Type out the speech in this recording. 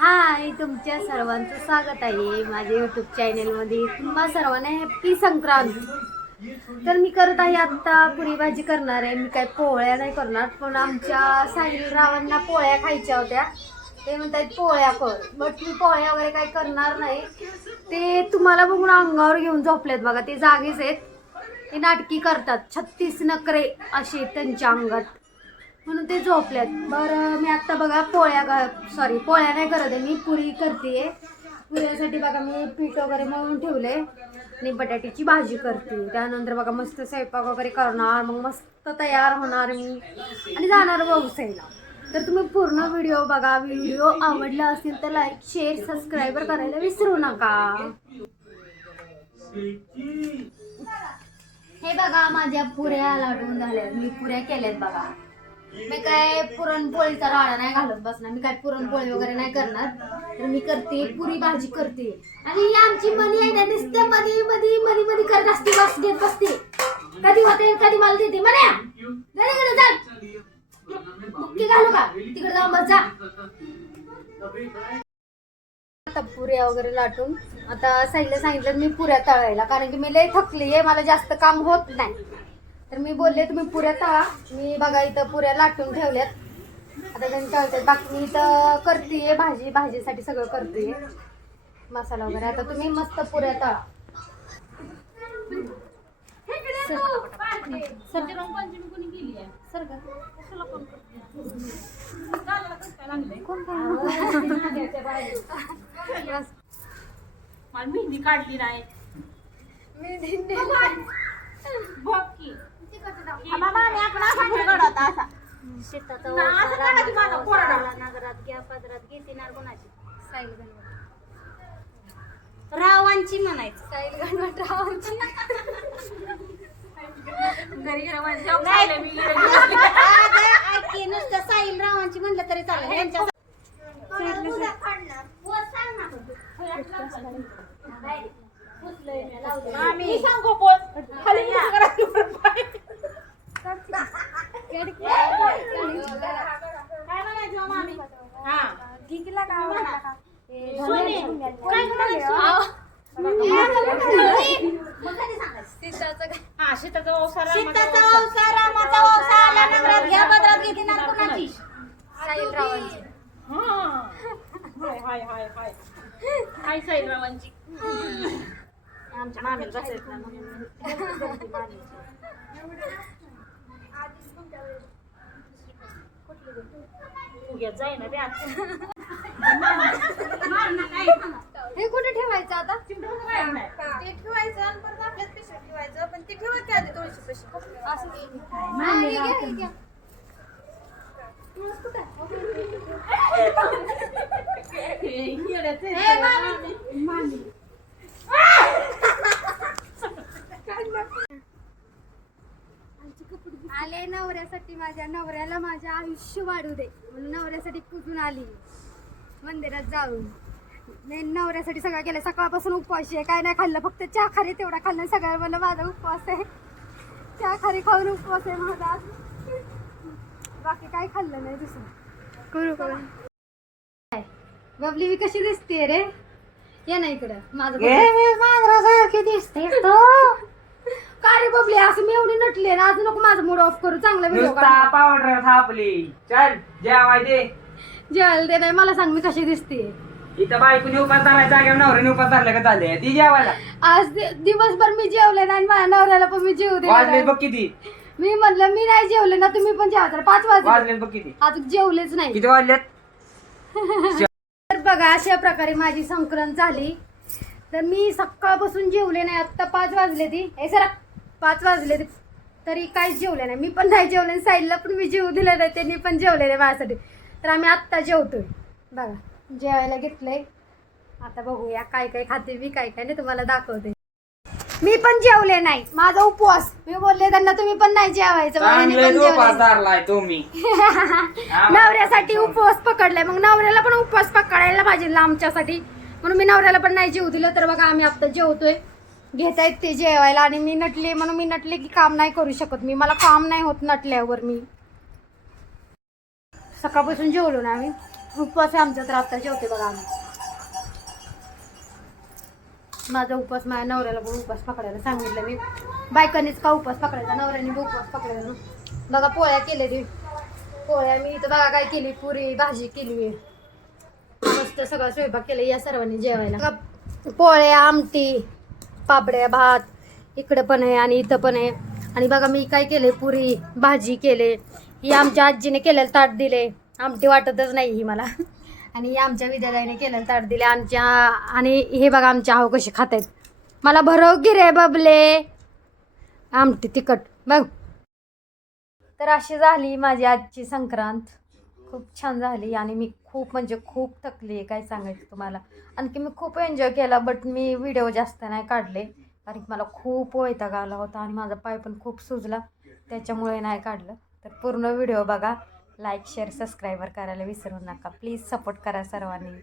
हाय, तुमच्या सर्वांचं स्वागत आहे माझ्या यूट्यूब चॅनेलमध्ये. तुम्हा सर्वांना हॅपी संक्रांत. तर मी करत आहे आत्ता पुरी भाजी करणार आहे. मी काय पोळ्या नाही करणार, पण आमच्या साहिल रावांना पोळ्या खायच्या होत्या. ते म्हणतात पोळ्या कर, बट मी पोळ्या वगैरे काही करणार नाही. ते तुम्हाला बघून अंगावर घेऊन झोपलेत बघा. ते जागीच आहेत, ते नाटकी करतात. 36 नखरे असे त्यांच्या अंगात, म्हणून ते झोपल्यात. बरं, मी आत्ता बघा पोळ्या नाही करत आहे, मी पुरी करते. पुऱ्यासाठी बघा मी पीठ वगैरे मळून ठेवले आणि बटाट्याची भाजी करते. त्यानंतर बघा मस्त स्वयंपाक वगैरे करणार, मग मस्त तयार होणार मी आणि जाणार व्यवसायाला. तर तुम्ही पूर्ण व्हिडिओ बघा. व्हिडिओ आवडला असेल तर लाईक, शेअर, सबस्क्राईबर करायला विसरू नका. हे बघा माझ्या पुऱ्या लाटून झाल्यात, मी पुऱ्या केल्यात बघा. मी काय पुरणपोळीचा राडा नाही घालत बसणार, मी काय पुरणपोळी वगैरे नाही करणार. तर मी करते पुरी भाजी करते. आणि ही आमची मनी आहे ना, नुसते मधी मधी मधी मधी करत असते, बस घेत बसते. कधी होते कधी मला देते. म्हणे तिकडे जा, बुक्की घालू का, तिकडे जाऊन बस जा. आता पुऱ्या वगैरे लाटून आता साईला सांगितलं मी पुऱ्या तळायला, कारण की मी लय थकली आहे, मला जास्त काम होत नाही. तर मी बोलले तुम्ही पुऱ्या तळा. मी बघा इथं पुऱ्या लाटून ठेवल्यात, आता त्यांनी तळतात. बाकी मी इथं करते भाजीसाठी सगळं करते, मसाला वगैरे. आता तुम्ही मस्त पुऱ्या तळा. मेहंदी काढली नाही. रावांची म्हणायचं, साईल गणवट रावांची. नुसतं साईल रावांची म्हणलं तरी चालेल. आमच्या मामीला हे कुठे ठेवायचं आता? ते ठेवायचं आणि परत आपल्याच पिशवीत ठेवायचं, पण ते ठेवायचं आधी थोडीशी पिशवी असं. आले नवऱ्यासाठी, माझ्या नवऱ्याला माझ्या आयुष्य वाढू दे म्हणून नवऱ्यासाठी पूजून आली मंदिरात जाऊन. मी नवऱ्यासाठी सगळं केलं. सकाळपासून उपवास आहे, काय नाही खाल्लं, फक्त चहा खारी तेवढा खाल्लं. सगळं मला माझा उपवास आहे, चहा खारी खाऊन उपवास आहे माझा. बाकी काय खाल्लं नाही दुसरं. करू बबली, मी कशी दिसते रे? या ना इकडं. माझं दिसते का रे बबली? असं मी एवढी नटले ना, अजून नको माझा मूड ऑफ करू. चांगला व्हिडिओ पावडर थापली. चल जेवाय दे. जेवायला दे नाही, मला सांग मी कशी दिसते. इथं बायकोने उपास धरायचा, जागेवर नवऱ्याने उपास धरला का चालले ती जेवायला. आज दिवसभर मी जेवले नाही, माझ्या नवऱ्याला पण मी जेवू वाजले दे. बघ किती. मी म्हणलं मी नाही जेवले ना, तुम्ही पण जेवा. 5 वाजले, वाजले बघ किती. अजून जेवलेच नाही. किती वाजलेत? तर बघा अशा प्रकारे माझी संक्रांत झाली. तर मी सकाळपासून जेवले नाही. आत्ता 5 वाजले ती सर 5 वाजले तरी काहीच जेवले नाही. मी पण नाही जेवले, साईडला पण मी जेवू दिलं नाही, त्यांनी पण जेवले नाही माझ्यासाठी. तर आम्ही आत्ता जेवतोय बघा, जेवायला घेतलंय. आता बघूया काय काय खाते मी, काय काय नाही तुम्हाला दाखवते. मी पण जेवले नाही, माझा उपवास. मी बोलले त्यांना तुम्ही पण नाही जेवायचं. तुम्ही नवऱ्यासाठी उपवास पकडलाय, मग नवऱ्याला पण उपवास पकडायला पाहिजे आमच्यासाठी, म्हणून मी नवऱ्याला पण नाही जेवू दिलं. तर बघा आम्ही आता जेवतोय. घेतायत ते जेवायला आणि मी नटले म्हणून मी नटले की काम नाही करू शकत मी, मला काम नाही होत नटल्यावर. मी सकाळपासून जेवलो ना आम्ही, उपवास आहे आमच्या तर आत्ता जेवते बघा आम्ही. माझा उपवास माझ्या नवऱ्याला पण उपवास पकडायला सांगितलं मी. बायकांनीच का उपवास पकडायचा, नवऱ्याने बी उपवास पकडायचा. बघा पोळ्या केलेली, पोळ्या मी इथं बघा काय केली, पुरी भाजी केली, मस्त सगळं स्वयंपाक केलं या सर्वांनी जेवायला. बघा, पोळ्या, आमटी, पापड्या, भात इकडं पण आहे आणि इथं पण आहे. आणि बघा मी काय केले, पुरी भाजी केले. ही आमच्या आजीने केलेलं ताट दिले, आमटी वाटतच नाही ही मला. आणि ही आमच्या विद्यालयाने केलेलं ताट दिले आमच्या. आणि हे बघा आमच्या हाव कशी खात आहेत. मला भरव की रे बबले, आमटी तिखट बघ. तर अशी झाली माझी आजची संक्रांत. खूप छान झाली आणि मी खूप म्हणजे खूप थकली आहे, काय सांगायचं तुम्हाला. आणखी मी खूप एन्जॉय केला, बट मी व्हिडिओ जास्त नाही काढले कारण की मला खूप वैताग आला होता आणि माझा पाय पण खूप सुजला, त्याच्यामुळे नाही काढलं. तर पूर्ण व्हिडिओ बघा, लाईक शेअर सबस्क्राईबर करायला विसरू नका प्लीज, सपोर्ट करा सर्वांनी.